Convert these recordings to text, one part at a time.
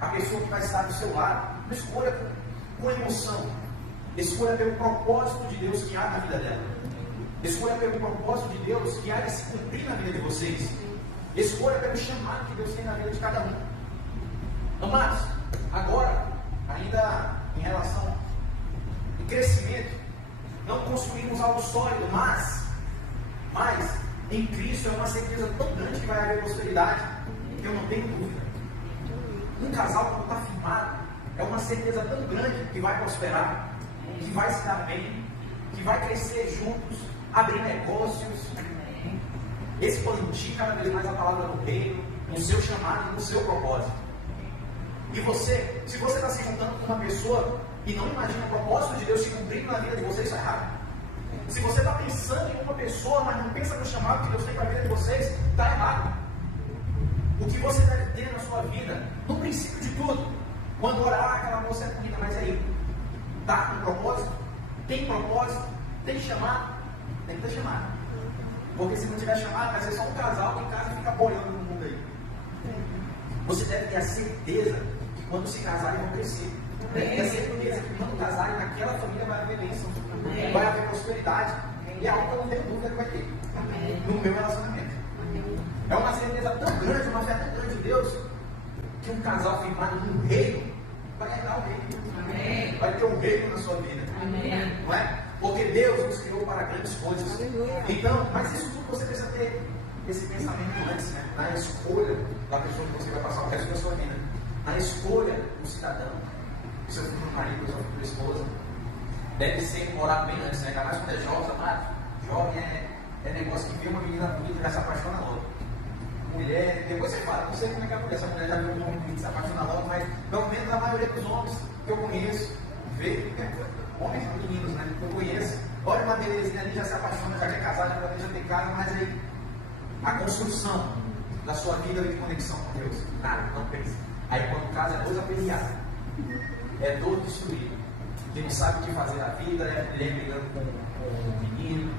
a pessoa que vai estar do seu lado. Não escolha com emoção. Escolha pelo propósito de Deus que há na vida dela. Escolha pelo propósito de Deus que há de se cumprir na vida de vocês. Escolha pelo chamado que Deus tem na vida de cada um. Amados, agora, ainda em relação ao crescimento, não construímos algo sólido, mas em Cristo é uma certeza tão grande que vai haver prosperidade, que eu não tenho dúvida. Um casal quando está firmado, é uma certeza tão grande que vai prosperar, que vai se dar bem, que vai crescer juntos, abrir negócios, expandir cada vez mais a palavra do reino, no seu chamado e no seu propósito. E você, se você está se juntando com uma pessoa e não imagina o propósito de Deus se cumprindo na vida de vocês, isso é errado. Se você está pensando em uma pessoa, mas não pensa no chamado que Deus tem para a vida de vocês, está errado. O que você deve ter na sua vida, no princípio de tudo, quando orar, aquela moça é bonita, mas aí, está com propósito? Tem chamado? Tem que ter chamado. Porque se não tiver chamado, vai ser só um casal que em casa fica boiando no mundo aí. Você deve ter a certeza que quando se casarem vão crescer. Deve ter a certeza que quando casarem, naquela família vai haver bênção, vai haver prosperidade. E é algo que eu não tenho dúvida que vai ter no meu relacionamento. É uma certeza tão grande, uma fé tão grande de Deus, que um casal firmado no reino vai herdar o reino. Vai ter um reino na sua vida. Não é? Porque Deus nos criou para grandes coisas. Então, mas isso tudo você precisa ter esse pensamento antes, né? Na escolha da pessoa que você vai passar o resto da sua vida. Na escolha do cidadão, do seu futuro marido, da sua futura esposa. Deve ser morar bem antes, né? Ainda mais quando é jovem, amado. Jovem é negócio que vê uma menina bonita e já se apaixona logo. Mulher, depois você fala, não sei como é que é a mulher, essa mulher já viu um homem bonito se apaixona logo, mas pelo menos a maioria dos homens que eu conheço, vê, homens meninos, né? Que eu conheço, olha uma belezinha ali, já se apaixona, já quer casar, já tem casa, mas aí a construção da sua vida de conexão com Deus, cara, não pensa. Aí quando casa é dois apeliados, é dor destruído, que não sabe o que fazer na vida, é a mulher brigando com o menino,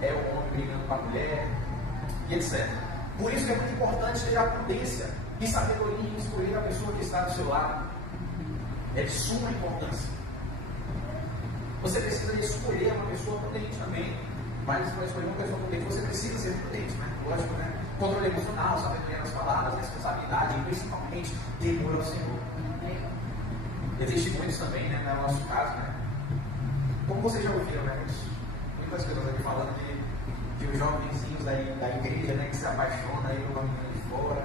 é o homem brigando com a mulher, e etc. Por isso que é muito importante ter a prudência e sabedoria em escolher a pessoa que está do seu lado. É de suma importância. Você precisa escolher uma pessoa prudente também. Mas para escolher uma pessoa prudente, você precisa ser prudente, né? Lógico, né? Controle emocional, sabedoria nas palavras, responsabilidade e principalmente temor ao Senhor. Existe muitos também, né? No nosso caso, né? Como vocês já ouviram, né? Muitas pessoas aqui falando de os jovenzinhos da igreja, né, que se apaixona aí por uma menina de fora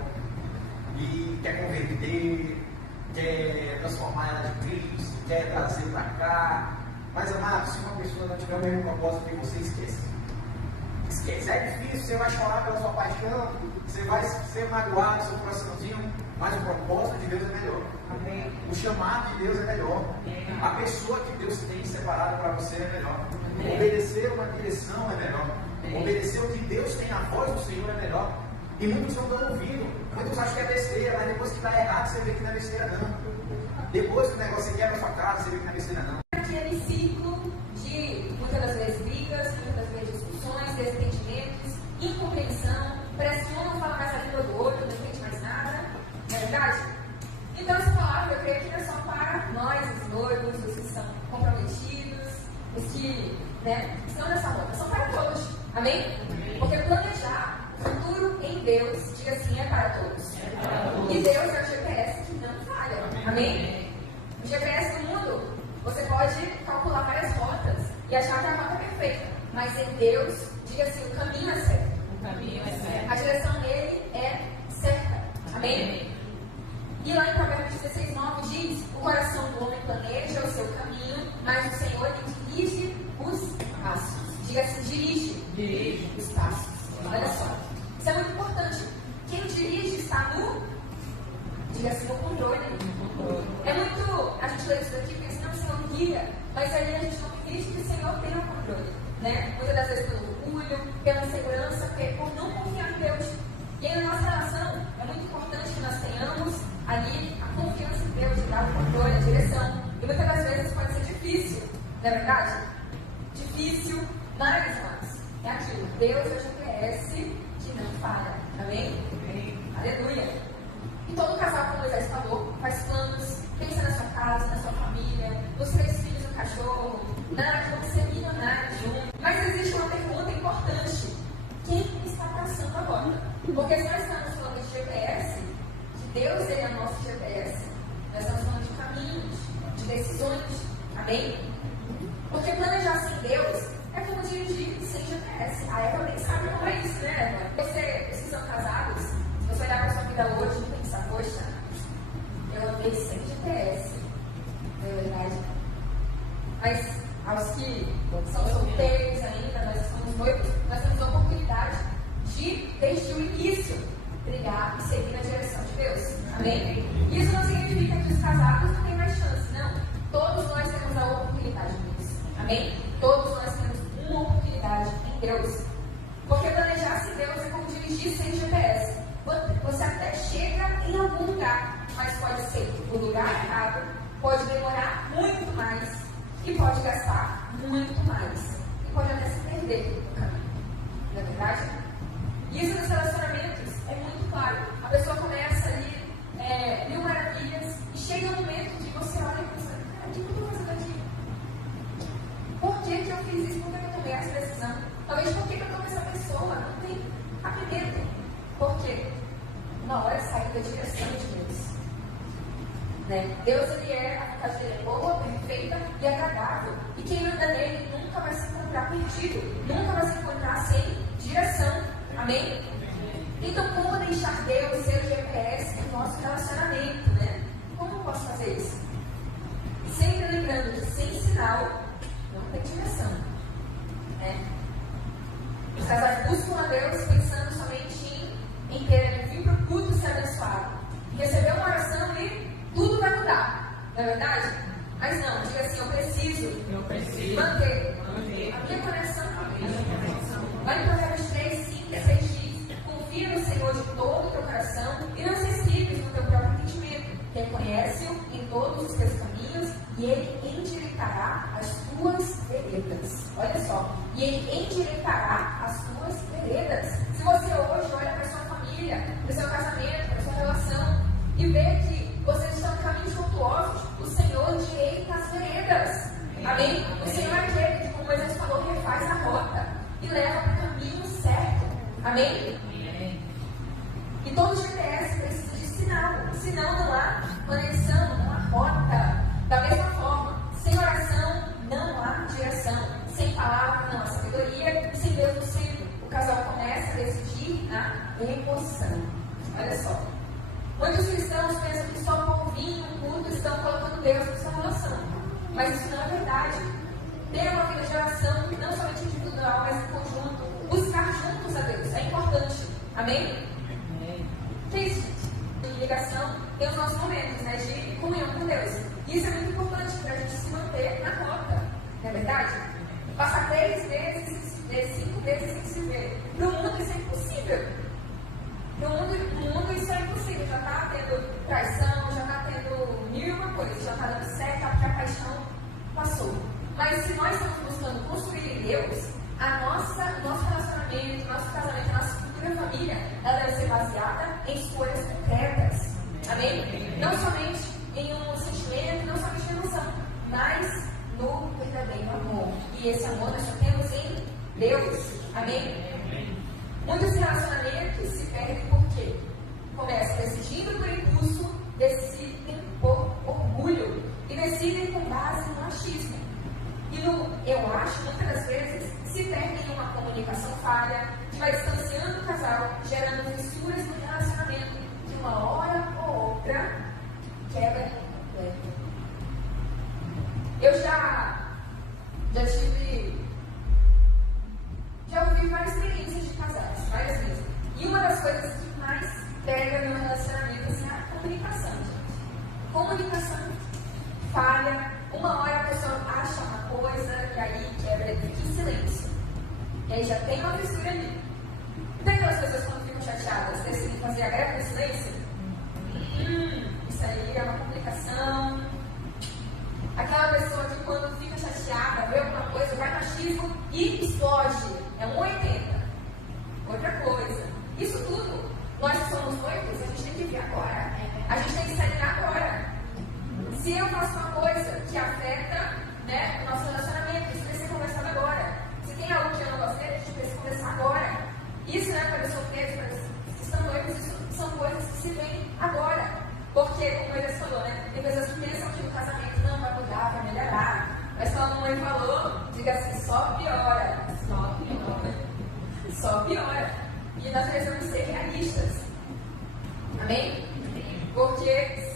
e quer converter, quer transformar ela de Cristo, quer trazer para cá. Mas, amado, se uma pessoa não tiver o mesmo propósito que você, esquece. É difícil, você vai chorar pela sua paixão, você vai ser magoado, seu coraçãozinho, mas o propósito de Deus é melhor. Amém. O chamado de Deus é melhor. A pessoa que Deus tem separada para você é melhor. Obedecer uma direção é melhor. Obedecer o que Deus tem, a voz do Senhor é melhor. E muitos não estão ouvindo. Muitos acham que é besteira, mas depois que está errado, você vê que não é besteira não. Depois que o negócio quebra a sua casa, você vê que não é besteira não. Aquele ciclo de muitas das vezes brigas, muitas das vezes discussões, desentendimentos, incompreensão, parece que um não fala mais a língua do outro, não entende mais nada, não é verdade? Então essa palavra eu creio que não é só para nós, os noivos, os que são comprometidos, os que estão nessa roda, são para todos, amém? Porque planejar o futuro em Deus, diga assim, é para todos. E Deus é o GPS que não falha, amém? O GPS do mundo, você pode calcular várias rotas e achar que a rota é perfeita, mas em Deus, diga assim, o caminho é certo. O caminho é certo. A direção dele é certa, amém? E lá em Provérbios 16:9 diz: o coração do homem planeja o seu caminho, mas o Senhor lhe dirige os passos. Diga assim, dirige os passos. Olha só, isso é muito importante. Quem dirige está no, diga assim, no controle. É muito, a gente lê isso daqui porque senão o Senhor guia, mas aí a gente não existe que o Senhor tenha o controle, né? Muitas das vezes pelo orgulho, pela insegurança, por não confiar em Deus. E aí na nossa relação é muito importante que nós tenhamos ali a confiança em Deus, de dar o controle, a direção. E muitas das vezes pode ser difícil, não é verdade? Difícil, mas é aquilo. Deus é o GPS que não falha. Amém? Amém. Aleluia. E todo casal, como Moisés falou, faz plano os 3 filhos do cachorro, nada de você ser milionário junto. Mas existe uma pergunta importante: quem está traçando a rota? Porque se nós estamos falando de GPS, que Deus é o nosso GPS, nós estamos falando de caminhos, de decisões. Amém? Porque planejar sem Deus é como dirigir sem GPS. A Eva nem sabe como é isso, né, Eva? Vocês que são casados, se você olhar para a sua vida hoje e pensar, poxa, eu andei sem GPS, não é verdade? Mas aos que são solteiros ainda, nós somos noivos, nós temos a oportunidade de, desde o início, brigar e seguir na direção de Deus. Amém? Isso não significa que os casados não têm mais chance, não. Todos nós temos a oportunidade nisso. Amém? Todos nós temos uma oportunidade em Deus. Porque planejar sem Deus é como dirigir sem GPS. Você até chega em algum lugar, mas pode ser o lugar errado, pode demorar muito mais e pode gastar muito mais. E pode até se perder no caminho. Não é verdade? Isso nos relacionamentos é muito claro. A pessoa começa ali, mil maravilhas, e chega um momento que você olha e pensa, cara, o que eu estou fazendo aqui? Por que eu fiz isso? Por que eu tomei essa decisão? Talvez por que eu estou com essa pessoa? Não tem cabimento. Por quê? Uma hora sair da direção de Deus. Né? Deus, ele é, a vontade dele é boa, perfeita e agradável. E quem anda nele nunca vai se encontrar perdido, nunca vai se encontrar sem direção. Amém? Então, como deixar Deus ser o GPS no nosso relacionamento, né? Como eu posso fazer isso? Sempre lembrando que sem sinal não tem direção. Né? Os casais buscam a Deus pensando somente em querer vir para o culto ser abençoado. Receber uma oração e tudo vai mudar. Não é verdade? Mas não, diga assim, eu preciso manter a minha conexão com Deus. Vai em Provérbios 3, 5 e 6 diz: confia no Senhor de todo o teu coração e não se estribes no teu próprio entendimento. Reconhece-o em todos os teus caminhos e ele endireitará as tuas veredas. Olha só, e ele endireitará as tuas veredas. Se você hoje olha para a sua família, para o seu casamento, para a sua relação e vê que vocês estão em caminhos tortuosos, o Senhor endireita as veredas. Amém? O Senhor é aquele que, como Moisés falou, refaz a rota e leva para o caminho certo. Amém? E todo GPS precisa de sinal. Sinal não há conexão, não há rota. Da mesma forma, sem oração não há direção. Sem palavra não há sabedoria. E sem Deus no centro, o casal começa a decidir na emoção. Olha só. Muitos cristãos pensam que só por ouvir um culto estão colocando Deus na sua relação. Mas isso não é verdade. Ter uma vida de oração, não somente individual, mas em conjunto. Buscar juntos a Deus. É importante. Amém? Que isso, gente? De ligação, tem os nossos momentos, né, de comunhão com Deus. E isso é muito importante para a gente se manter na rota. Não é verdade? Passar 3 meses, 5 meses sem se ver. No mundo isso é impossível. No mundo isso é impossível. Já está tendo traição, já está tendo mil e uma coisas, já está dando certo, porque a paixão passou. Mas se nós estamos buscando construir em Deus, nosso relacionamento, nosso casamento, nossa futura família, ela deve ser baseada em escolhas concretas. Amém? Não somente em um sentimento, não somente em emoção, mas no verdadeiro amor. E esse amor nós só temos em Deus. Amém? Muitos relacionamentos se perdem por quê? Começam decidindo por impulso, decidem por orgulho e decidem com base no machismo. E eu acho, muitas das vezes, se perde em uma comunicação falha, que vai distanciando o casal, gerando fissuras no relacionamento, que uma hora ou outra quebra completo. Eu já ouvi várias experiências de casais, várias vezes. E uma das coisas que mais pega no relacionamento assim, é a comunicação, gente. Comunicação falha, uma hora a pessoa acha uma coisa e aí quebra e fica em silêncio. E aí já tem uma fissura ali. Tem aquelas pessoas quando ficam chateadas, decidem fazer a greve do silêncio? Isso aí é uma complicação. Aquela pessoa que quando fica chateada, vê alguma coisa, vai machismo e explode. É um 80. Outra coisa. Isso tudo, nós que somos noivos, a gente tem que vir agora. A gente tem que sair agora. Se eu faço uma coisa que afeta, né, o nosso relacionamento, isso precisa ser conversado agora. Se tem algo que eu não gostei, a gente precisa conversar agora. Isso não é para os solteiros, para os que estão noivos, isso são coisas que se veem agora. Porque, como ele falou, né, tem pessoas que pensam que o casamento não vai mudar, vai melhorar. Mas como a mamãe falou, diga assim, só piora. Só piora. Só piora. E nós precisamos ser realistas. Amém? Porque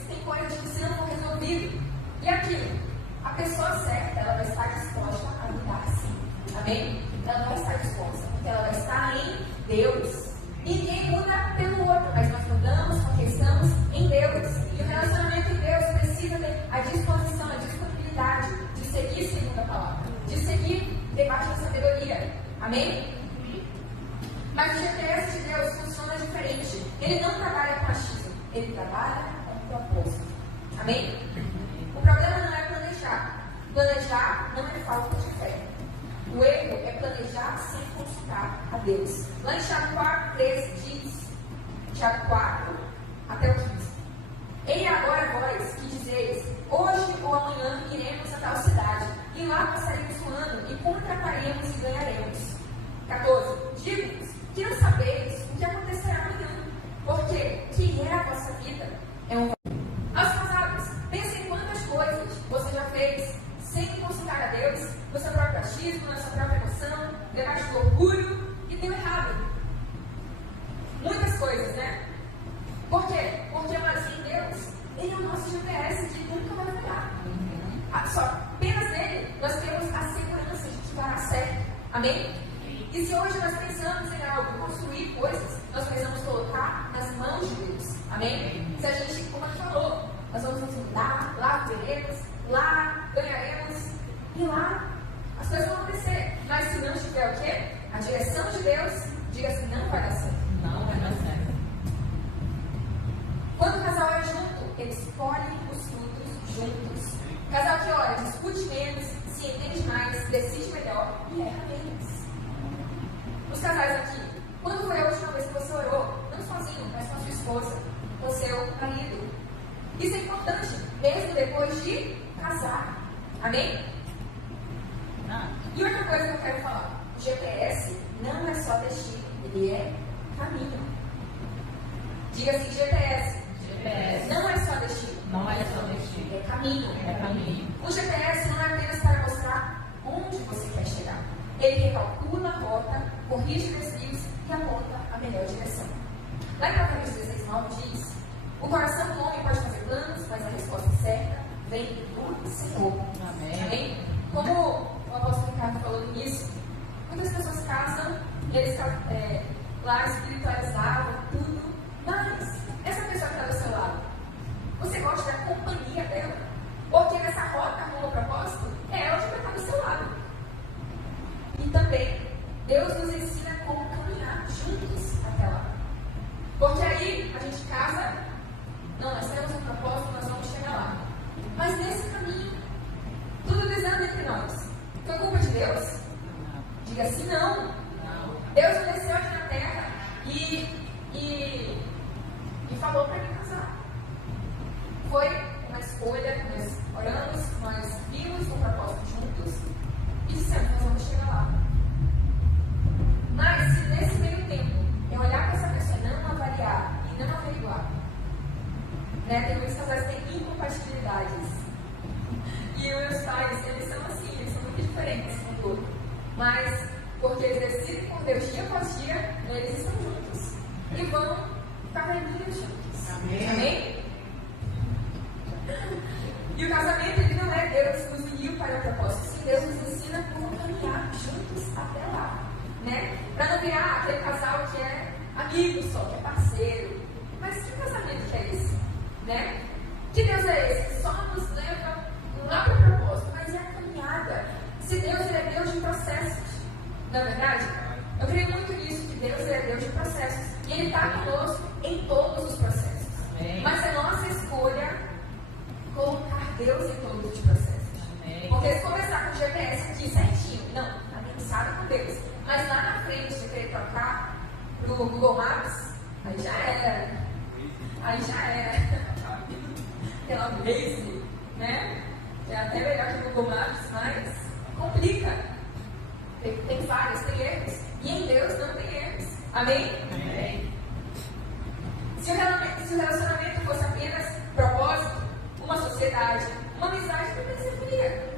tem coisas que se não for resolvido. E aquilo, a pessoa certa, ela vai estar disposta a mudar sim. Amém? Ela não vai estar disposta, porque ela vai estar em Deus. E ninguém muda pelo outro, mas nós mudamos porque estamos em Deus. E o relacionamento em Deus precisa ter a disposição, a disponibilidade de seguir segundo a palavra, de seguir debaixo da sabedoria. Amém? Mas o GPS de Deus funciona diferente. Ele não trabalha com achismo, ele trabalha com propósito. Amém? O problema não é planejar. Planejar não é falta de fé. O erro é planejar sem consultar a Deus. Lá em Tiago 4:13 diz, Tiago 4, até o 15. Ei agora vós que dizeis, hoje ou amanhã iremos a tal cidade, e lá passaremos o ano, e contrataremos e ganharemos. 14. Digo-vos que não sabeis o que acontecerá amanhã, porque quem é a vossa vida é um. Aos casados, pensem em quantas coisas você já fez sem consultar a Deus, no seu próprio achismo, na sua própria emoção, debaixo do orgulho, e deu errado. Muitas coisas, né? Por quê? Porque mas em Deus, Ele é o nosso GPS que nunca vai falhar. Só apenas nele nós temos a segurança de que dará certo. Amém? E se hoje nós pensamos em algo, construir coisas, nós precisamos colocar nas mãos de Deus. Amém? Se a gente, como a gente falou, nós vamos nos mudar, lá veremos, lá ganharemos, e lá as coisas vão acontecer. Mas se não tiver o quê? A direção de Deus, diga assim, não vai dar certo. Não vai dar certo. Quando o casal é junto, eles colhem os frutos juntos. Casal que ora, discute menos, se entende mais, decide melhor e erra menos. Os casais aqui, quando foi a última vez que você orou, não sozinho, mas com a sua esposa, com o seu marido? Isso é importante, mesmo depois de casar. Amém? E outra coisa que eu quero falar: o GPS não é só destino, ele é caminho. Diga assim: GPS. GPS. Não é só destino. Não é só destino. É caminho. É caminho. O GPS não é apenas para mostrar onde você quer chegar. Ele recalcula a rota, corrige desvios e aponta a melhor direção. Lá em Provérbios 16:9 diz: o coração do homem pode fazer planos, mas a resposta certa vem do Senhor. Amém. Amém? Como o apóstolo Ricardo falou no início, muitas pessoas casam, eles lá espiritualizavam tudo, mas essa pessoa que está do seu lado, você gosta da companhia dela? Porque nessa rota rumo ao propósito, é ela que vai estar do seu lado. E também, Deus nos ensina como caminhar juntos até lá. Porque aí, a gente casa, não, nós temos um propósito, nós vamos chegar lá. Mas nesse caminho, tudo desanda entre nós. Foi culpa de Deus? Diga assim, não. Deus me desceu aqui na terra e falou para mim casar. Foi uma escolha, nós oramos, nós vimos o propósito juntos e dissemos, nós vamos chegar lá. Mas se nesse meio tempo eu olhar para essa pessoa e não avaliar e não averiguar, né, tem muitos casais que têm incompatibilidades. E os meus pais, eles são assim, eles são muito diferentes um do outro. Mas, porque eles decidem por Deus dia após dia, eles estão juntos. E vão caminhando juntos. Amém. Amém? E o casamento, ele não é Deus nos uniu para o propósito. Sim, Deus nos ensina como caminhar juntos até lá. Né? Para não virar aquele casal que é amigo só, que é parceiro. Mas que casamento que é esse? Né? Que Deus é esse? Que só nos leva lá para o propósito, mas é a caminhada. Se Deus ele é Deus de processos, não é verdade? Eu creio muito nisso, que Deus é Deus de processos. E Ele está conosco em todos os processos. Amém. Mas é nossa escolha colocar Deus em todos os processos. Amém. Porque se começar com o GPS aqui certinho, não, está pensado com Deus. Mas lá na frente, se querer trocar pro Google Maps, aí já era. Aí já era. Pela Waze, né? Que é até melhor que o Google Maps, mas complica. Tem falhas, tem erros. E em Deus não tem erros. Amém? Amém. Se o relacionamento fosse apenas propósito, uma sociedade, uma amizade também serviria.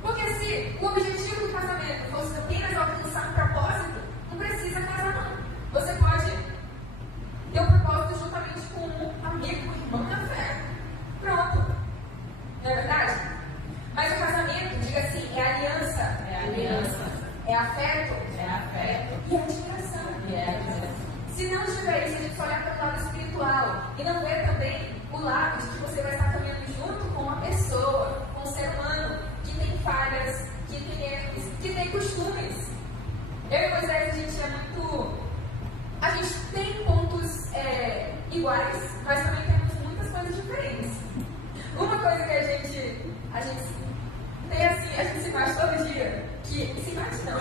Porque se o objetivo do casamento fosse apenas alcançar um propósito, não precisa casar não. Você pode ter um propósito juntamente com um amigo, um irmão da fé. Pronto. Não é verdade? Mas o casamento, diga assim, é aliança. É aliança. É afeto. É afeto. E é admiração. E é admiração. Se não tiver isso, a gente olhar para o lado espiritual e não ver também o lado de que você vai estar caminhando junto com uma pessoa, com um ser humano que tem falhas, que tem erros, que tem costumes. Eu e Moisés, a gente tem pontos iguais, mas também temos muitas coisas diferentes. Uma coisa que a gente tem assim, a gente se bate todo dia, que se bate não,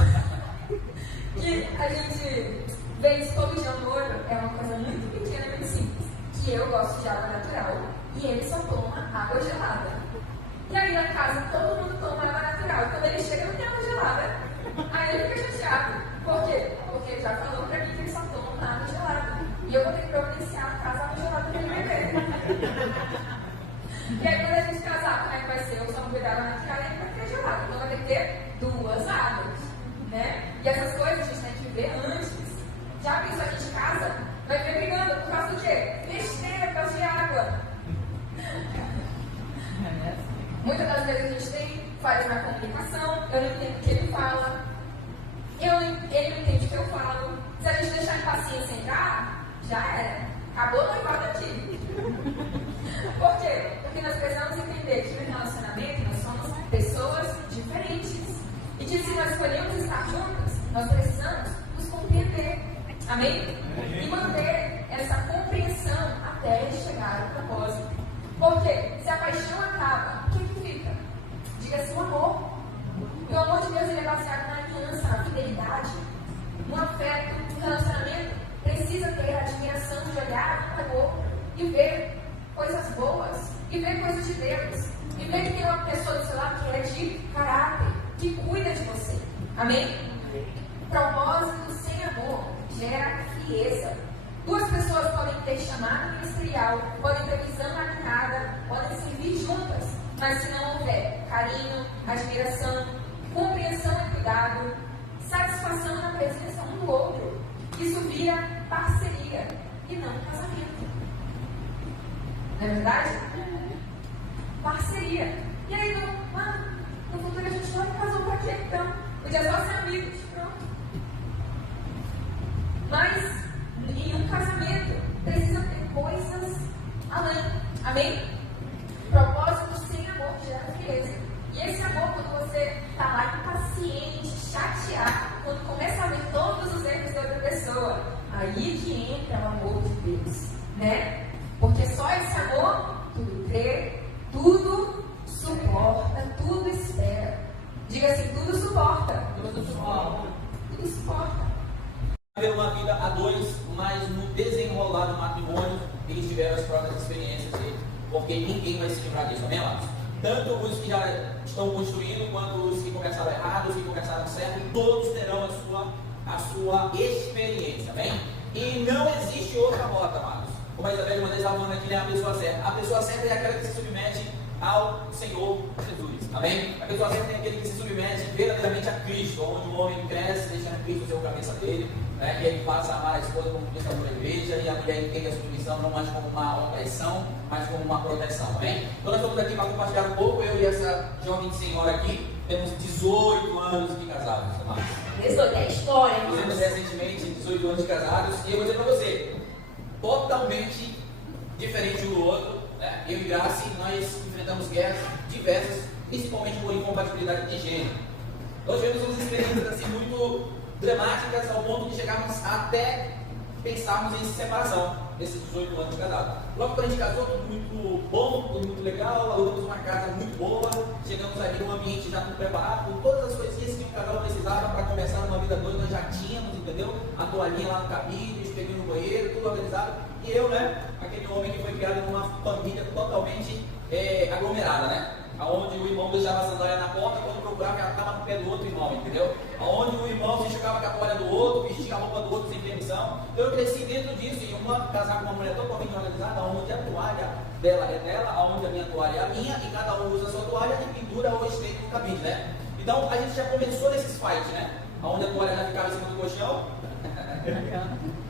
que a gente vê isso todo dia no molho, é uma coisa muito pequena e muito simples, que eu gosto de água natural e ele só toma água gelada. E aí na casa todo mundo toma água natural, e quando ele chega não tem água gelada, aí ele fica chateado. Por quê? Porque ele já falou pra mim que ele só toma água gelada. E eu vou ter que providenciar a casa água gelada pra ele beber. E aí quando a gente casar, como é que vai ser? Eu só vou beber água natural e ele vai ter gelada. Então vai ter que ter 2 águas, né? E essas coisas a gente tem que ver antes. Já pensou aqui de casa? Vai ver brigando por causa do quê? Besteira, por causa de água. Muitas das vezes a gente tem falhas na comunicação, eu não entendo o que ele fala, ele não entende o que eu falo. Se a gente deixar a impaciência entrar, já era. Acabou o noivado aqui. Por quê? Porque nós precisamos entender que no relacionamento nós somos pessoas diferentes. E que se nós escolhemos estar juntas, nós precisamos nos compreender. Amém? E manter essa compreensão até chegar ao propósito. Porque se a paixão acaba, o que fica? Diga-se o amor. E o amor de Deus ele é baseado na aliança, na fidelidade, no afeto. O relacionamento precisa ter a admiração de olhar para o outro e ver coisas boas, e ver coisas de Deus, e ver que tem uma pessoa do seu lado que é de caráter, que cuida de você. Amém? Propósito sem amor gera frieza. 2 pessoas podem ter chamado ministerial, podem ter visão alinhada, podem servir juntas, mas se não houver carinho, admiração, compreensão e cuidado, satisfação na presença um do outro, isso vira parceria e não casamento. Não é verdade? Parceria. E aí, no futuro a gente não casou pra quê então? Podia só ser amigos, pronto. Mas em um casamento precisa ter coisas além. Amém? Propósito sem amor gera frieza. E esse amor, quando você está lá impaciente, chateado, quando começa a ver todos os erros da outra pessoa, aí que entra o amor de Deus, né? Porque só esse amor tudo crê, tudo suporta, tudo espera. Diga assim, tudo suporta. Tudo suporta. Tudo suporta. Ter uma vida a 2, mas no desenrolar do matrimônio eles tiveram as próprias experiências dele, porque ninguém vai se livrar disso, amém, amados? Tanto os que já estão construindo, quanto os que começaram errado, os que começaram certo, todos terão a sua experiência, amém? E não existe outra rota, amados. Como a Isabel uma vez estava falando aqui, né, a pessoa certa. A pessoa certa é aquela que se submete ao Senhor Jesus, amém? A pessoa certa é aquele que se submete verdadeiramente a Cristo, onde o homem cresce, deixando Cristo ser o cabeça dele, né? E ele passa a amar a esposa como Cristo amou a igreja, e a mulher entende a submissão não mais como uma opressão, mas como uma proteção, amém? Então nós estamos aqui para compartilhar um pouco, eu e essa jovem senhora aqui, temos 18 anos de casados, amados. 18 é história, Fizemos irmãos. recentemente 18 anos de casados, e eu vou dizer para você, totalmente diferente um do outro, né? Eu e Grace, nós enfrentamos guerras diversas, principalmente por incompatibilidade de gênero. Nós tivemos umas experiências assim muito dramáticas ao ponto de chegarmos até pensarmos em separação nesses 18 anos de casado. Logo quando a gente casou, tudo muito bom, tudo muito legal, alugamos uma casa muito boa, chegamos ali num ambiente já tudo preparado, com todas as coisinhas que um casal precisava para começar uma vida doida, nós já tínhamos, entendeu? A toalhinha lá no cabide, espelhinho no banheiro, tudo organizado. E eu, né, aquele homem que foi criado numa família totalmente aglomerada, né? Onde o irmão deixava a sandália na porta, quando procurava, ela estava no pé do outro irmão, entendeu? Onde o irmão se chegava com a toalha do outro, vestia a roupa do outro sem permissão. Então eu cresci dentro disso, e casar com uma mulher totalmente organizada, onde a toalha dela é dela, onde a minha toalha é a minha, e cada um usa a sua toalha e pendura ou estende no cabide, né? Então a gente já começou nesses fights, né? Onde a toalha já ficava em cima do colchão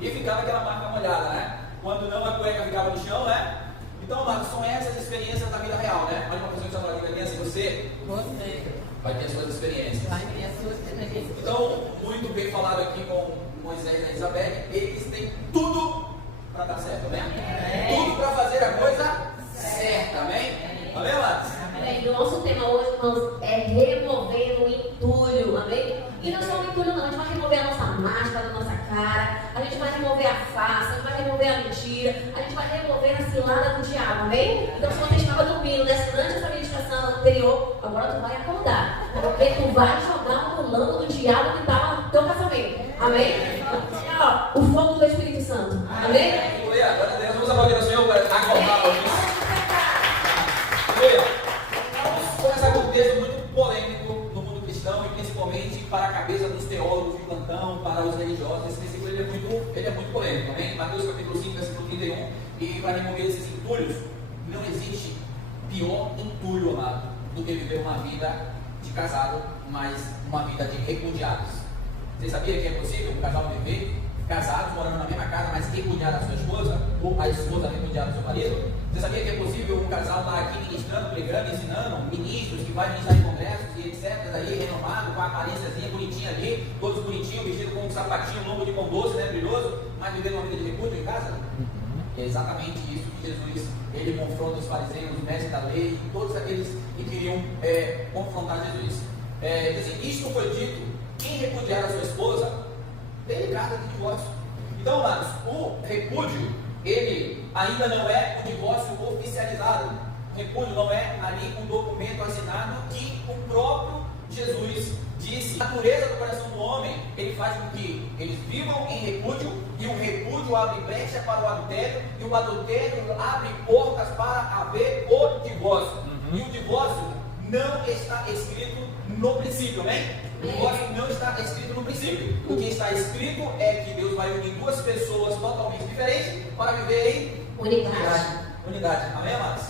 e ficava aquela marca molhada, né? Quando não, a cueca ficava no chão, né? Então, Marcos, são essas experiências da vida real, né? Olha uma pessoa que está falando, pensa em você vai ter as suas experiências. Vai ter as suas experiências. Então, muito bem falado aqui com Moisés e Elizabeth, eles têm tudo para dar certo, amém? Tudo para fazer a coisa certa, amém? Amém, Marcos? Amém. O nosso tema hoje, irmãos, é remover o entulho, amém? E não é só o entulho não, a gente vai remover a nossa máscara da nossa cara, a gente vai remover a farsa, a gente vai remover a mentira, a gente vai remover a cilada do diabo, amém? Então se você estava dormindo durante essa meditação anterior, agora tu vai acordar, porque tu vai jogar o lando do diabo que estava no teu casamento, amém? Então, ó, o fogo do Espírito Santo, amém? Agora Deus, vamos aplaudir o Senhor para acordar para isso. Vamos começar com um texto muito polêmico no mundo cristão e principalmente para a cabeça dos teólogos de plantão, para os religiosos. Esse versículo ele é muito polêmico, amém? Mateus capítulo 5, versículo 31. E para remover esses entulhos, não existe pior entulho, amado, do que viver uma vida de casado, mas uma vida de repudiados. Você sabia que é possível um casal viver casados, morando na mesma casa, mas repudiar a sua esposa, ou a esposa repudiar o seu marido? Você sabia que é possível um casal estar aqui ministrando, pregando, ensinando, ministros que vai ministrar em congressos e etc, aí renomado, com a aparênciazinha bonitinha ali, todos bonitinhos, vestidos com um sapatinho longo de pão doce, né, brilhoso, mas vivendo uma vida de repúdio em casa? É exatamente isso que Jesus, ele confronta os fariseus, os mestres da lei, e todos aqueles que queriam confrontar Jesus. Assim, isto foi dito, quem repudiar a sua esposa, delicado de divórcio. Então, amados, o repúdio, ele ainda não é o divórcio oficializado. O repúdio não é ali um documento assinado que o próprio Jesus disse. A natureza do coração do homem, ele faz com que eles vivam em repúdio, e o repúdio abre brecha para o adultério, e o adultério abre portas para haver o divórcio. E o divórcio não está escrito no princípio, né? O divórcio não está escrito no princípio. O que está escrito é que Deus vai unir duas pessoas totalmente diferentes para viver em unidade. Amém, amados?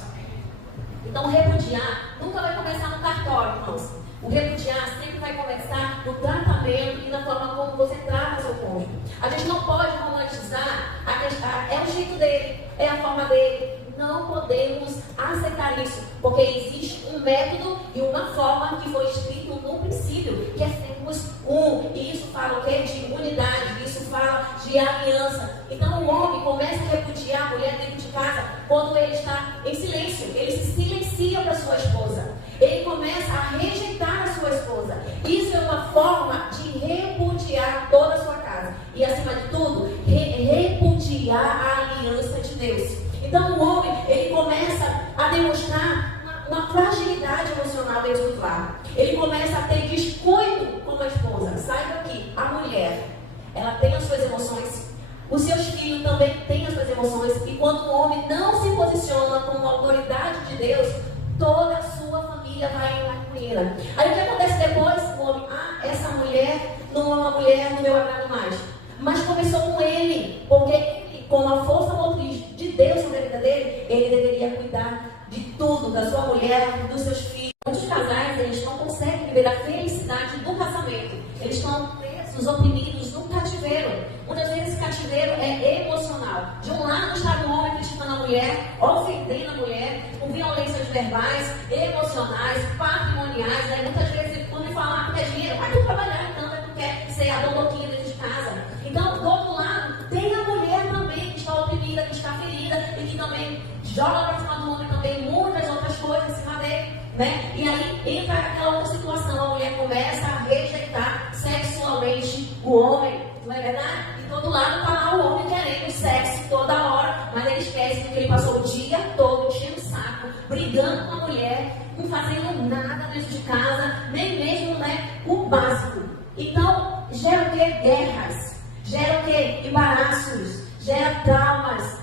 Então, repudiar nunca vai começar no cartório, irmãos. O repudiar sempre vai começar no tratamento e na forma como você trata seu cônjuge. A gente não pode romantizar a questão, é o jeito dele, é a forma dele. Não podemos aceitar isso, porque existe um método e uma forma que foi escrito no princípio, que é sermos um. E isso fala o quê? De unidade, isso fala de aliança. Então o homem começa a repudiar a mulher dentro de casa quando ele está em silêncio. Ele se silencia para sua esposa. Ele começa a rejeitar a sua esposa. Isso é uma forma de repudiar toda a sua casa. E acima de tudo, repudiar a aliança de Deus. Então o homem, ele começa a demonstrar uma fragilidade emocional dentro do lar. Ele começa a ter descuido com a esposa. Saiba que a mulher, ela tem as suas emoções. Os seus filhos também têm as suas emoções. E quando o homem não se posiciona como autoridade de Deus, toda a sua família vai em ruína. Aí o que acontece depois? O homem, essa mulher não é uma mulher do meu agrado mais. Mas começou com ele, porque com a força motriz de Deus sobre a vida dele, ele deveria cuidar de tudo, da sua mulher, dos seus filhos. Muitos casais, eles não conseguem viver a felicidade do casamento. Eles estão presos, oprimidos no cativeiro. Muitas vezes esse cativeiro é emocional. De um lado está o homem criticando a mulher, ofendendo a mulher, com violências verbais, emocionais, patrimoniais. Aí muitas vezes quando ele fala, tu quer dinheiro, vai tu trabalhar então, tu quer ser a dodoquinha dentro de casa. Então, do outro lado, tem a mulher também que está oprimida, que está ferida e que também joga para cima do homem também muitas outras coisas em cima dele, né? E aí entra aquela outra situação, a mulher começa a rejeitar sexualmente o homem, não é verdade? E todo lado está lá o homem querendo sexo toda hora, mas ele esquece que ele passou o dia todo enchendo o saco, brigando com a mulher, não fazendo nada dentro de casa, nem mesmo, né, o básico. Então, gera o quê? Guerras. Gera o quê? Embaraços, gera traumas,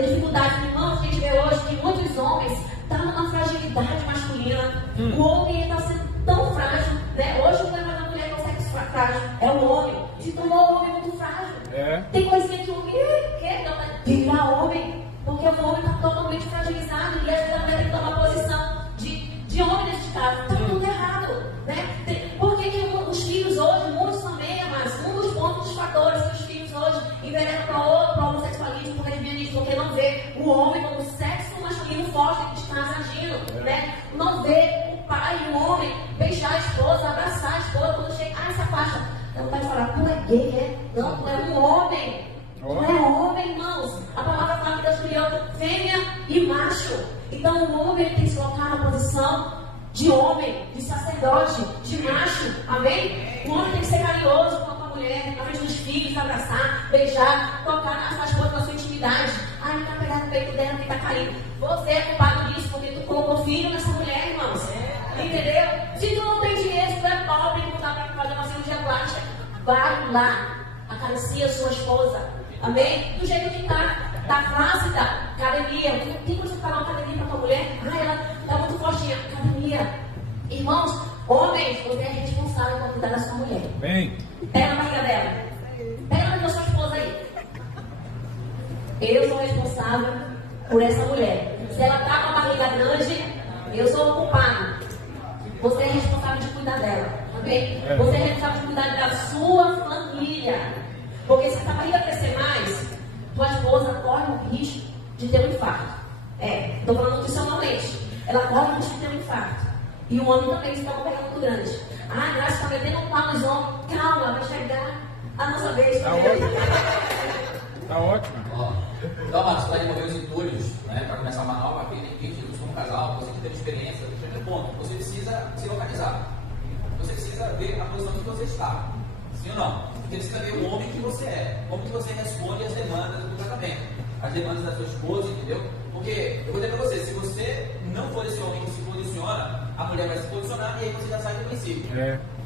dificuldades. Irmãos, a gente vê hoje que muitos homens estão numa fragilidade masculina. O homem está sendo tão frágil, né? Hoje não é mais a mulher que é o sexo frágil, é o homem. Se tornou o homem muito frágil. Tem coisinha que o homem quer, não, né? Virar homem, porque o homem está totalmente fragilizado e a gente também tem que tomar posição de homem nesse caso. Está tudo errado, né? Por que os filhos hoje, muitos também, mas um dos pontos, dos fatores que os filhos hoje enveredam para o homossexualismo, porque lesbianismo, porque não vê o homem como sexo masculino forte que está agindo, né? Não vê o pai e o homem beijar a esposa, abraçar a esposa, quando chega, essa faixa, ela vai falar, tu é gay, é? Não, tu é um homem. Tu é homem, irmãos. A palavra fala que Deus criou fêmea e macho. Então o homem tem que se colocar na posição de homem, de sacerdote, de macho. Amém? O homem tem que ser carinhoso com a mulher, na frente dos filhos, abraçar, beijar, tocar na sua esposa, na sua intimidade. Ai, não tá pegando o peito dela, que tá caindo. Você é culpado disso, porque tu colocou filho nessa mulher, irmãos. Entendeu? Se tu não tem dinheiro, se tu é pobre e não dá para fazer uma cirurgia plástica, vai lá, acaricia sua esposa. Amém? Do jeito que tá flácida, academia. Tem como você falar uma academia para tua mulher? Ah, ela tá muito fortinha. Academia. Irmãos, homens, você é responsável por cuidar da sua mulher. Bem. Pega a barriga dela. Pega a barriga da sua esposa aí. Eu sou responsável por essa mulher. Se ela tá com a barriga grande, eu sou o culpado. Você é responsável de cuidar dela. Amém? Você é responsável de cuidar da sua família. Porque se a barriga crescer mais, tua esposa corre o risco de ter um infarto. Estou falando nutricionalmente. Ela corre o risco de ter um infarto. E o homem também está com uma barriga muito grande. Ah, Graça está metendo um pau nos homens. Calma, vai chegar a nossa vez. Tá ótimo. Então, Marcos, para remover os entulhos, né, para começar uma nova vida em Cristo, Jesus como casal, você que teve experiência, o primeiro ponto, você precisa se localizar. Você precisa ver a posição que você está. Sim ou não? Você precisa ver o homem que você é. Como que você responde às demandas do casamento. As demandas da sua esposa, entendeu? Porque, eu vou dizer para você, se você não for esse homem que se posiciona, a mulher vai se posicionar e aí você já sai do princípio.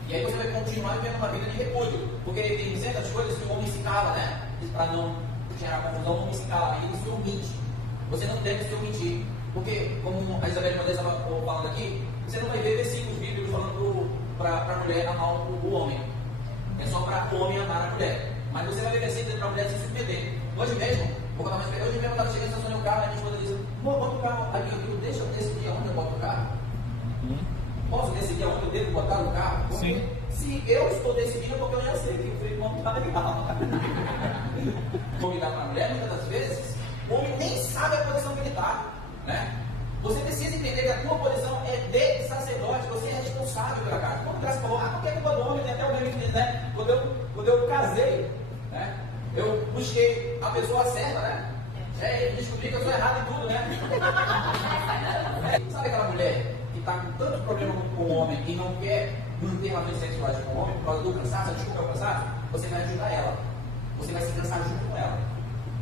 E aí você vai continuar vivendo uma vida de repúdio. Porque tem certas coisas que o homem se cala, né? Para não gerar confusão, o homem se cala e se omite. Você não deve se omitir. Porque, como a Isabel Mendes estava falando aqui, você não vai ver versículos bíblicos falando para a mulher amar o homem. É só para o homem amar a mulher. Mas você vai ver versículos para a mulher se submeter. Hoje mesmo, hoje mesmo eu estava chegando, estacionei o carro, e a minha esposa disse: bota o carro aqui, deixa eu decidir aonde eu boto o carro. Posso decidir aonde eu devo botar o carro? Porque sim. Se eu estou decidindo, é porque eu já sei que o freio não está legal. Vou ligar para a mulher, muitas das vezes, o homem nem sabe a posição que ele está. Né? Você precisa entender que a tua posição é de sacerdote, você é responsável pela casa. Quando o Graça falou, porque é culpa do homem, tem até o meme que diz, né? Quando eu casei, né? Eu busquei a pessoa certa, né? Eu descobri que eu sou errado em tudo, né? Sabe aquela mulher que está com tanto problema com o homem e não quer manter relações sexuais com o homem por causa do cansaço, desculpa o cansaço? Você vai ajudar ela. Você vai se cansar junto com ela.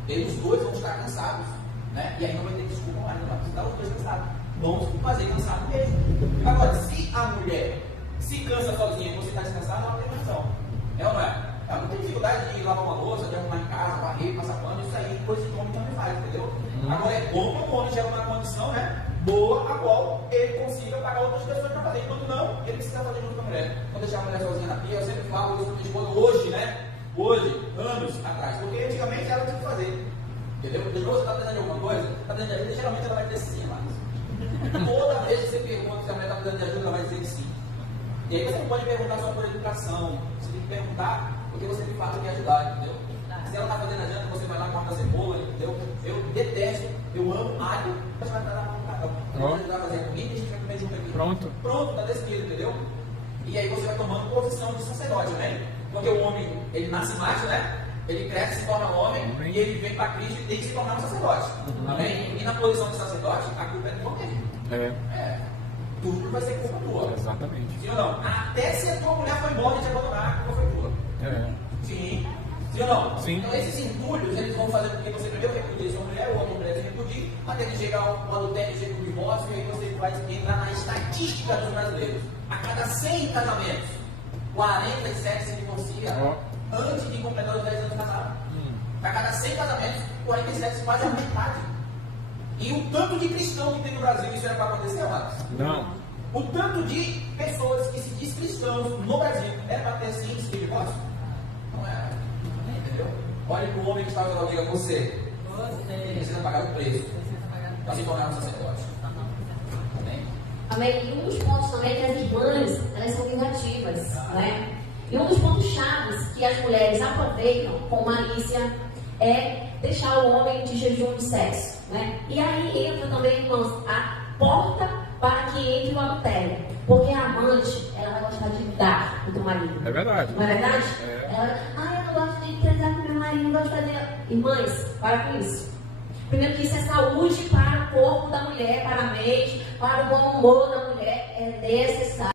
E os dois vão estar cansados. Né? E aí não vai ter desculpa mais, não vai precisar os dois cansados. Vão fazer cansado mesmo. Agora, se a mulher se cansa sozinha e você está descansado, ela tem razão. É ou não é? Ela não tem dificuldade de lavar uma louça, de arrumar em casa, varrer, passar pano, isso aí, coisa que o homem também faz, entendeu? Agora é bom que o homem gera uma condição, né? Boa, a qual ele consiga pagar outras pessoas para fazer. Enquanto não, ele precisa fazer junto com a mulher. Quando deixar a mulher sozinha na pia, eu sempre falo isso com a minha esposa hoje, né? Hoje, anos atrás. Porque antigamente ela tinha que fazer. Entendeu? Porque você está precisando de alguma coisa, está precisando de ajuda, geralmente ela vai dizer sim, mas toda vez que você pergunta se a mulher está precisando de ajuda, ela vai dizer que sim. E aí você não pode perguntar só por educação, você tem que perguntar porque você de fato quer ajudar, entendeu? Se ela está fazendo a janta, você vai lá cortar a cebola, entendeu? Eu detesto, eu amo alho, mas vai dar um carão. Eu vou ajudar a fazer comida e a gente vai comer junto aqui. Pronto, está decidido, entendeu? E aí você vai tomando posição de sacerdote, né? Porque o homem, ele nasce macho, né? Ele cresce, se torna homem, e ele vem para Cristo e tem que se tornar um sacerdote. Amém? E na posição de sacerdote, a culpa é do homem. Tudo vai ser culpa tua. Exatamente. Sim ou não? Até se a tua mulher foi embora e te abandonar, a culpa foi tua. Sim. Sim ou não? Sim. Então esses entulhos, eles vão fazer com que você primeiro repudie sua mulher, ou a outra mulher se repudie, até que chegar o adultério, chega o divórcio, e aí você vai entrar na estatística dos brasileiros. A cada 100 casamentos, 47 se divorciam antes de completar os 10 anos de casado. A cada 100 casamentos, 47, quase a metade. E o tanto de cristão que tem no Brasil, isso era para acontecer, Marcos? Não. O tanto de pessoas que se diz cristãos no Brasil, era para ter sim esse divórcio? Não era. Entendeu? Olhe para o homem que está falando, diga, você precisa pagar o preço para se tornar um sacerdote. Amém? Amém? E um dos pontos também é que as irmãs, elas são vingativas, né? E um dos pontos chaves que as mulheres aproveitam com malícia é deixar o homem de jejum de sexo, né? E aí entra também, irmãos, a porta para que entre o adultério. Porque a amante, ela vai gostar de dar para o marido. É verdade. Não é verdade? É. Ela, eu não gosto de transar com meu marido, não gosto de... Irmãs, para com isso. Primeiro que isso é saúde para o corpo da mulher, para a mente, para o bom humor da mulher. É necessário.